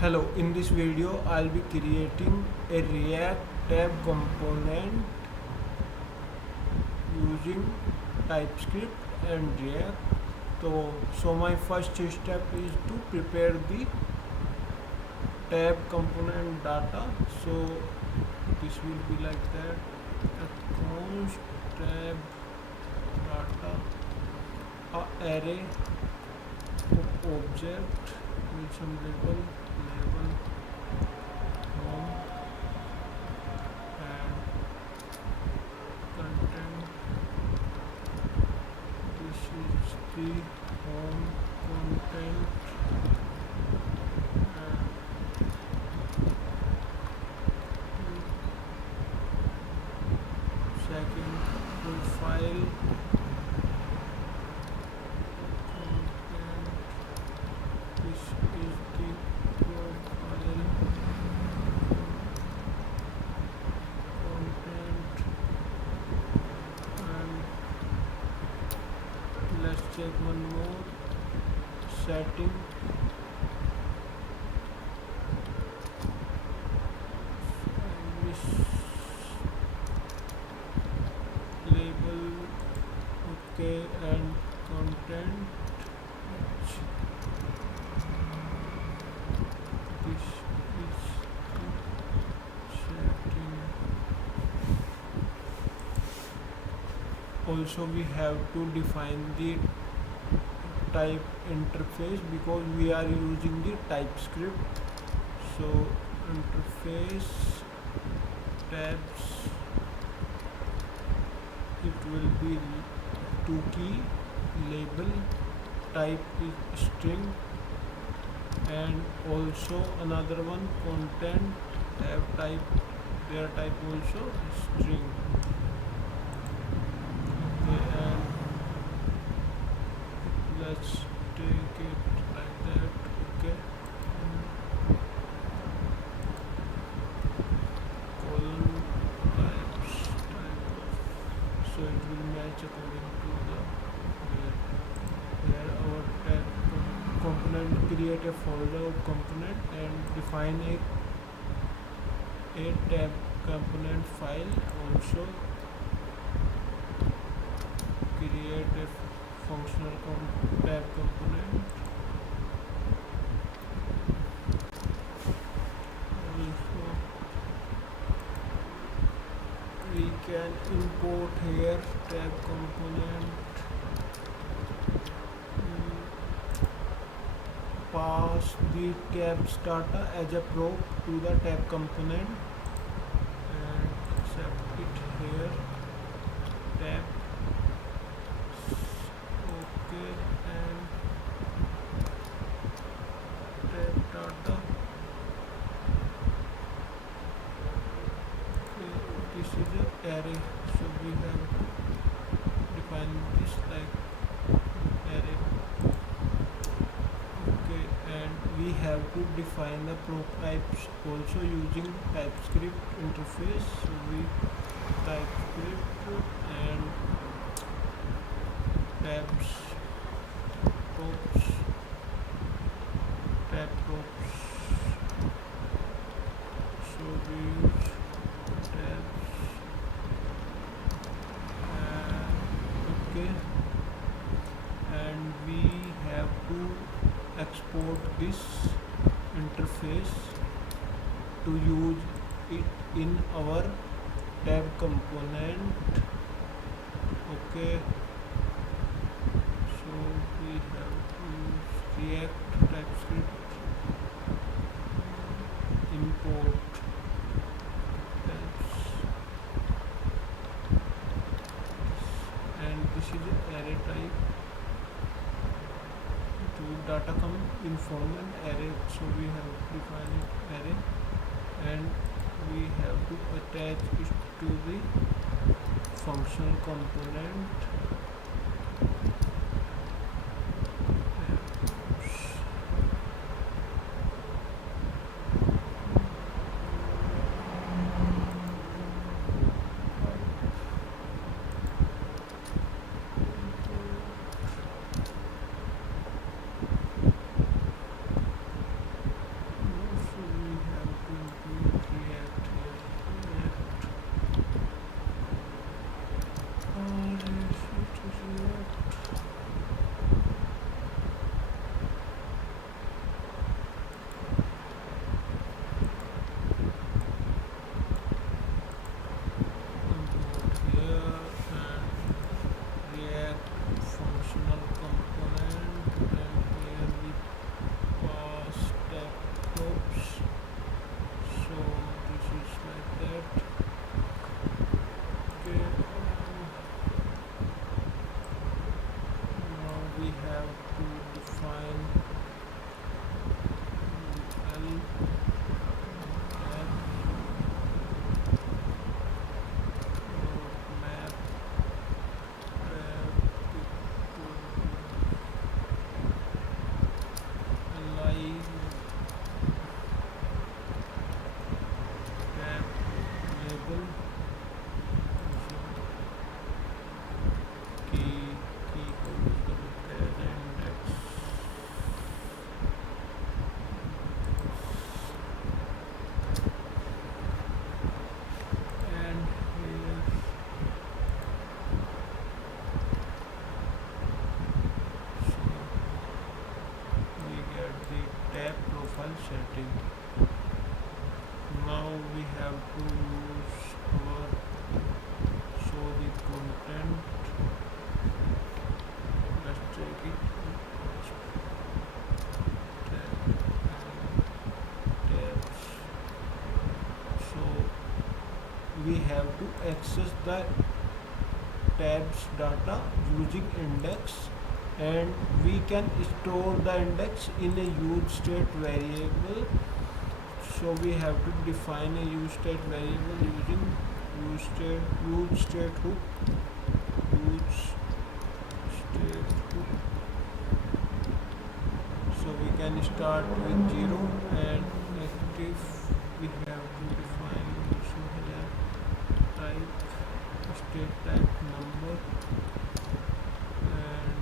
Hello, in this video I'll be creating a React tab component using TypeScript and React. So my first step is to prepare the tab component data. So this will be like that. Const tab data array of object with some label home and content. This is the home content and second profile content. This is the profile content and let's check one more setting. This label okay and content. This is the setting. Also we have to define the type interface because we are using the TypeScript. So interface tabs, it will be two key, label type is string, and also another one content tab type, their type also string. Okay, and let's take it like that. Okay, column types type of, so it will match according to the where our tab component. Create a folder of component and define a tab component file. Also create a functional tab component. Also we can import here tab component, pass the tabs data as a prop to the tab component and accept it here tab. Okay, and tab data. Okay, this is the array, so we have to define this like array. Okay, and we have to define the prop types also using TypeScript interface. So we TypeScript and tabs props, tab props. So we use tabs okay, and we have to export this interface to use it in our tab component. Okay, so we have to use React TypeScript import tabs, and this is the array type. To data come in form an array, so we have to define it array and we have to attach it to the functional component. file setting. Now we have to use our show the content. Let's check it. Tabs. So we have to access the tabs data using index, and we can store the index in a use state variable. So we have to define a use state variable using use state hook. Use state hook. So we can start with 0 and active. We have to define also here type, state type number, and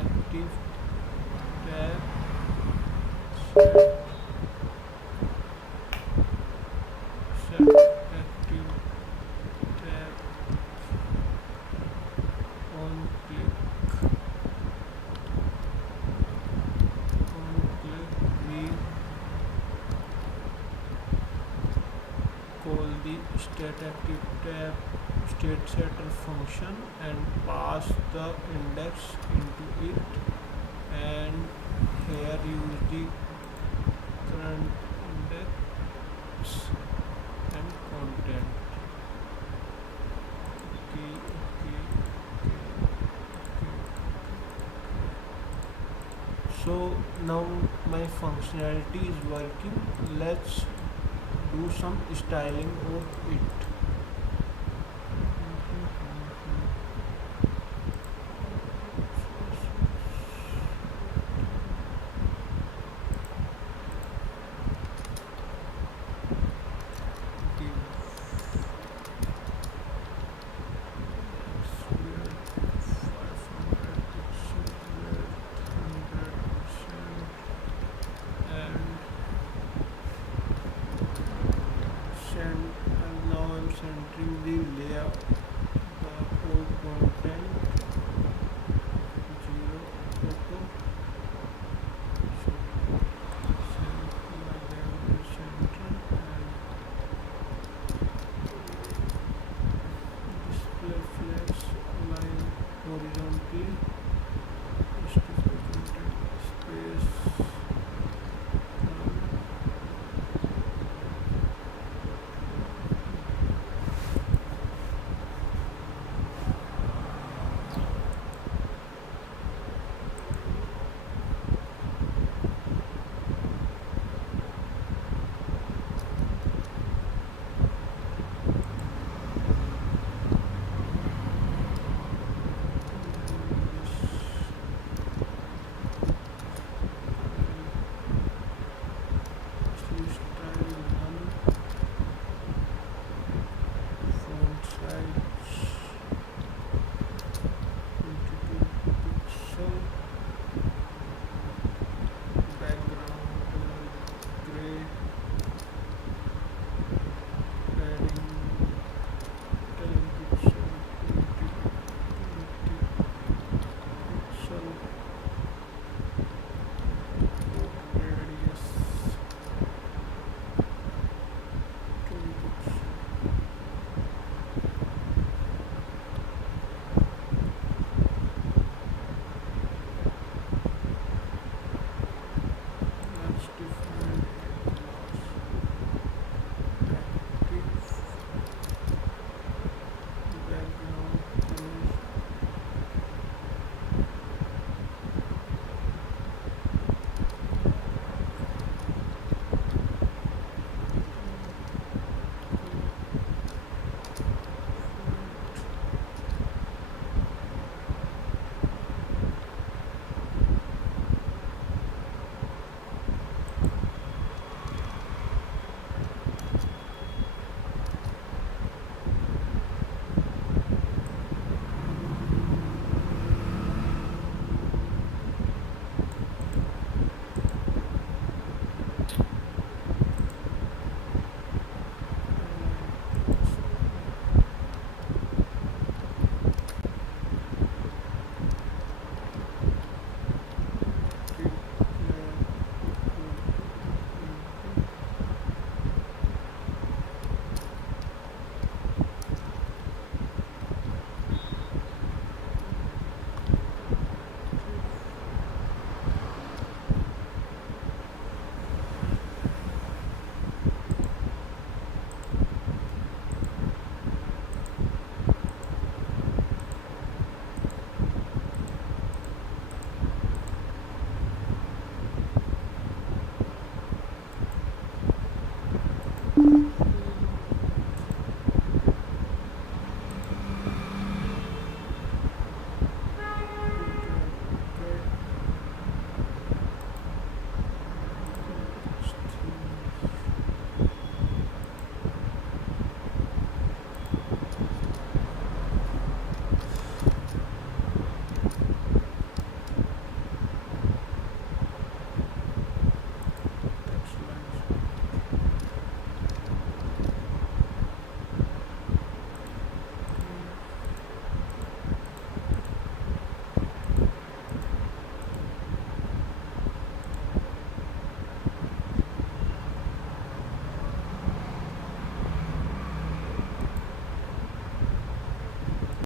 active tab set active tab on click we call the state active tab state setter function and pass the index into it, and here use the current index and content. Okay. So now my functionality is working. Let's do some styling of it.